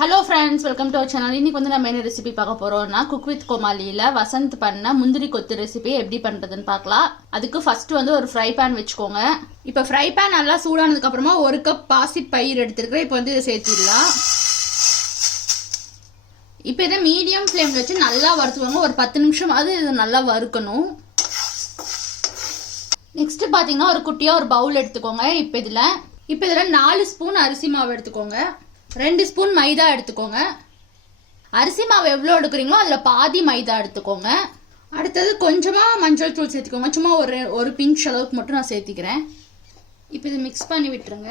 Hello friends, welcome to our channel. இன்னைக்கு வந்து நம்ம என்ன ரெசிபி பார்க்க போறோம்னா, குக் வித் கோமாளியில வசந்த் பண்ண முந்திரி கொத்து ரெசிபி எப்படி பண்றதுன்னு பார்க்கலாம். அதுக்கு ஃபர்ஸ்ட் வந்து ஒரு ஃப்ரை பேன் வச்சுக்கோங்க. இப்போ ஃப்ரை பேன் நல்லா சூடானதுக்கு அப்புறமா 1 கப் பாசி பயிர் எடுத்துருக்கேன். இப்போ வந்து இதை சேர்த்திடலாம். இப்போ இதை மீடியம் ஃப்ளேம்ல வச்சு நல்லா வறுத்துக்கோங்க. ஒரு 10 நிமிஷமாவது இதை நல்லா வறுக்கணும். நெக்ஸ்ட் பாத்தீங்கன்னா ஒரு குட்டியா ஒரு பவுல் எடுத்துக்கோங்க. இப்போ இதுல 4 ஸ்பூன் அரிசி மாவு எடுத்துக்கோங்க. 2 ஸ்பூன் மைதா எடுத்துக்கோங்க. அரிசி மாவு எவ்வளோ எடுக்கிறீங்களோ அதில் பாதி மைதா எடுத்துக்கோங்க. அடுத்தது கொஞ்சமாக மஞ்சள் தூள் சேர்த்துக்கோங்க. சும்மா ஒரு பிஞ்ச் அளவுக்கு மட்டும் நான் சேர்த்திக்கிறேன். இப்போ இதை மிக்ஸ் பண்ணி விட்டுருங்க.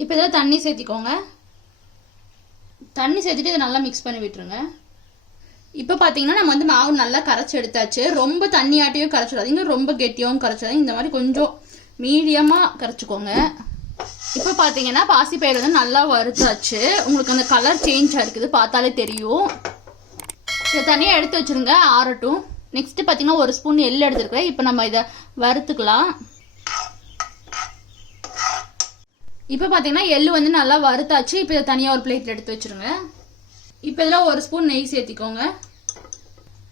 இப்போ இதில் தண்ணி சேர்த்திக்கோங்க. தண்ணி சேர்த்துட்டு இதை நல்லா மிக்ஸ் பண்ணி விட்டுருங்க. இப்போ பார்த்தீங்கன்னா நம்ம வந்து மாவு நல்லா கரைச்சி எடுத்தாச்சு. ரொம்ப தண்ணியாட்டியும் கரைச்சிடாதீங்க, ரொம்ப கெட்டியாகவும் கரைச்சிடாதீங்க. இந்த மாதிரி கொஞ்சம் மீடியமாக கரைச்சிக்கோங்க. இப்போ பார்த்தீங்கன்னா பாசிப்பயிறு வந்து நல்லா வறுத்தாச்சு. உங்களுக்கு அந்த கலர் சேஞ்ச் ஆகிருக்குது, பார்த்தாலே தெரியும். இதை தனியாக எடுத்து வச்சுருங்க, ஆறட்டும். நெக்ஸ்ட் பார்த்தீங்கன்னா 1 ஸ்பூன் எள்ளு எடுத்துருக்கேன். இப்போ நம்ம இதை வறுத்துக்கலாம். இப்போ பார்த்தீங்கன்னா எள்ளு வந்து நல்லா வறுத்தாச்சு. இப்போ இதை தனியாக ஒரு பிளேட்டில் எடுத்து வச்சுருங்க. இப்போ இதில் 1 ஸ்பூன் நெய் சேர்த்திக்கோங்க.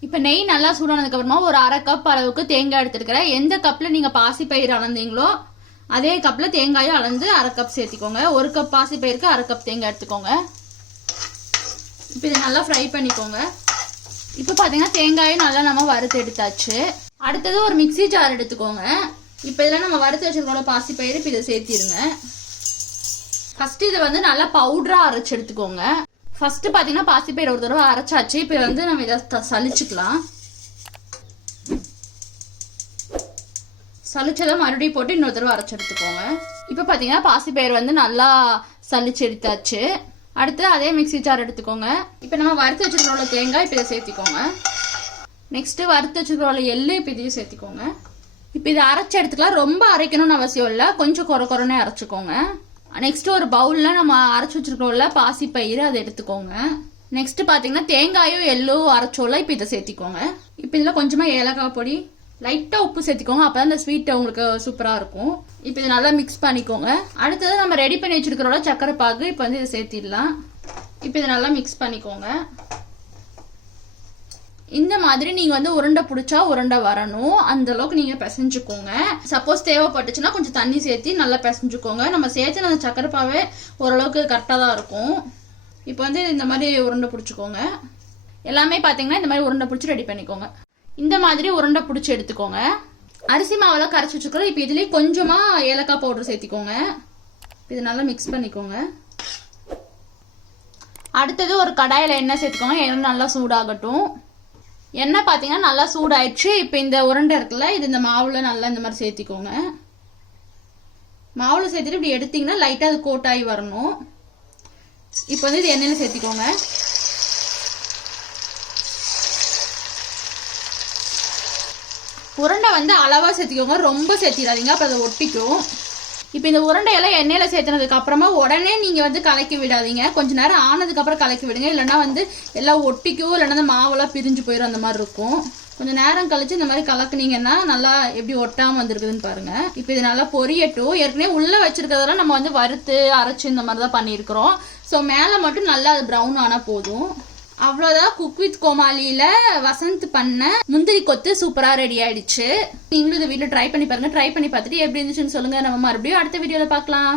இப்போ நெய் நல்லா சூடானதுக்கப்புறமா ஒரு 1/2 கப் அளவுக்கு தேங்காய் எடுத்துருக்கிறேன். எந்த கப்பில் நீங்கள் பாசிப்பயிறு அளந்தீங்களோ அதே கப்பில் தேங்காயும் அளந்து 1/2 கப் சேர்த்திக்கோங்க. 1 கப் பாசிப்பயிருக்கு 1/2 கப் தேங்காய் எடுத்துக்கோங்க. இப்போ இதை நல்லா ஃப்ரை பண்ணிக்கோங்க. இப்போ பார்த்தீங்கன்னா தேங்காயும் நல்லா நம்ம வறுத்து எடுத்தாச்சு. அடுத்தது ஒரு மிக்சி ஜார் எடுத்துக்கோங்க. இப்போ இதில் நம்ம வறுத்து வச்சிருக்கோம் பாசிப்பயிறு. இப்போ இதை சேர்த்திருங்க. ஃபர்ஸ்ட் இதை வந்து நல்லா பவுடராக அரைச்சி எடுத்துக்கோங்க. ஃபர்ஸ்ட் பார்த்தீங்கன்னா பாசிப்பயிறு ஒரு தடவை அரைச்சாச்சு. இப்போ வந்து நம்ம இதை சலிச்சுக்கலாம். சளிச்சதை மறுபடியும் போட்டு இன்னொரு தடவை அரைச்சி எடுத்துக்கோங்க. இப்போ பார்த்தீங்கன்னா பாசிப்பயிறு வந்து நல்லா சளிச்சு எடுத்தாச்சு. அடுத்து அதே மிக்சி ஜார் எடுத்துக்கோங்க. இப்போ நம்ம வறுத்து வச்சுருக்கிற தேங்காய் இப்போ இதை சேர்த்திக்கோங்க. நெக்ஸ்ட்டு வறுத்து வச்சுருக்கிற எள்ளு இப்போ இதையும் சேர்த்திக்கோங்க. இப்போ இதை அரைச்சி எடுத்துக்கலாம். ரொம்ப அரைக்கணும்னு அவசியம் இல்லை, கொஞ்சம் குறைனே அரைச்சிக்கோங்க. நெக்ஸ்ட் ஒரு பவுலில் நம்ம அரைச்சி வச்சுருக்கிறோம்ல பாசிப்பயிறு அதை எடுத்துக்கோங்க. நெக்ஸ்ட் பார்த்தீங்கன்னா தேங்காயும் எள்ளும் அரைச்சோம்ல, இப்போ இதை சேர்த்திக்கோங்க. இப்போ இதில் கொஞ்சமாக ஏலக்காய் பொடி, லைட்டாக உப்பு சேர்த்திக்கோங்க. அப்போ தான் இந்த ஸ்வீட் உங்களுக்கு சூப்பராக இருக்கும். இப்போ இதை நல்லா மிக்ஸ் பண்ணிக்கோங்க. அடுத்தது நம்ம ரெடி பண்ணி வச்சுருக்கிறோட சக்கரை பாகு இப்போ வந்து இதை சேர்த்திடலாம். இப்போ இதை நல்லா மிக்ஸ் பண்ணிக்கோங்க. இந்த மாதிரி நீங்கள் வந்து உருண்டை பிடிச்சா உருண்டை வரணும், அந்த அளவுக்கு நீங்கள் பிசைஞ்சுக்கோங்க. சப்போஸ் தேவைப்பட்டுச்சுன்னா கொஞ்சம் தண்ணி சேர்த்து நல்லா பிசைஞ்சுக்கோங்க. நம்ம சேர்த்து அந்த சக்கரை பாவே ஓரளவுக்கு கரெக்டாக தான் இருக்கும். இப்போ வந்து இந்த மாதிரி உருண்டை பிடிச்சிக்கோங்க. எல்லாமே பார்த்தீங்கன்னா இந்த மாதிரி உருண்டை பிடிச்சி ரெடி பண்ணிக்கோங்க. இந்த மாதிரி உருண்டை பிடிச்சி எடுத்துக்கோங்க. அரிசி மாவெல்லாம் கரைச்சி வச்சுக்கிறோம். இப்போ இதுலேயே கொஞ்சமாக ஏலக்காய் பவுடர் சேர்த்திக்கோங்க. இது நல்லா மிக்ஸ் பண்ணிக்கோங்க. அடுத்தது ஒரு கடாயில் எண்ணெய் சேர்த்துக்கோங்க. எண்ணெய் நல்லா சூடாகட்டும். எண்ணெய் பார்த்தீங்கன்னா நல்லா சூடாயிடுச்சு. இப்போ இந்த உருண்டை இருக்குல்ல, இது இந்த மாவில் நல்லா இந்த மாதிரி சேர்த்திக்கோங்க. மாவில் சேர்த்துட்டு இப்படி எடுத்தீங்கன்னா லைட்டாக அது கோட்டாகி வரணும். இப்போ வந்து இது எண்ணெயில் சேர்த்திக்கோங்க. உருண்டை வந்து அளவாக சேர்த்திக்கோங்க, ரொம்ப சேர்த்திடாதீங்க, அப்போ அதை ஒட்டிக்கும். இப்போ இந்த உருண்டையெல்லாம் எண்ணெயில் சேர்த்துனதுக்கு அப்புறமா உடனே நீங்கள் வந்து கலக்கி விடாதீங்க. கொஞ்ச நேரம் ஆனதுக்கப்புறம் கலக்கி விடுங்க. இல்லைன்னா வந்து எல்லாம் ஒட்டிக்கும், இல்லைன்னா அந்த மாவெல்லாம் பிரிஞ்சு போயிடும், அந்த மாதிரி இருக்கும். கொஞ்சம் நேரம் கழிச்சு இந்த மாதிரி கலக்குனீங்கன்னா நல்லா எப்படி ஒட்டாமல் வந்துருக்குதுன்னு பாருங்க. இப்போ இது நல்லா பொரியட்டும். ஏற்கனவே உள்ளே வச்சிருக்கிறதெல்லாம் நம்ம வந்து வறுத்து அரைச்சி இந்த மாதிரி தான் பண்ணியிருக்கிறோம். ஸோ மேலே மட்டும் நல்லா அது ப்ரௌன் ஆனால் போதும். அவ்வளோதான். குக் வித் கோமாளியில வசந்த் பண்ண முந்திரி கொத்து சூப்பராக ரெடி ஆயிடுச்சு. நீங்களும் இந்த வீட்டில் ட்ரை பண்ணி பாருங்க. ட்ரை பண்ணி பார்த்துட்டு எப்படி இருந்துச்சுன்னு சொல்லுங்க. நம்ம மறுபடியும் அடுத்த வீடியோவில் பார்க்கலாம்.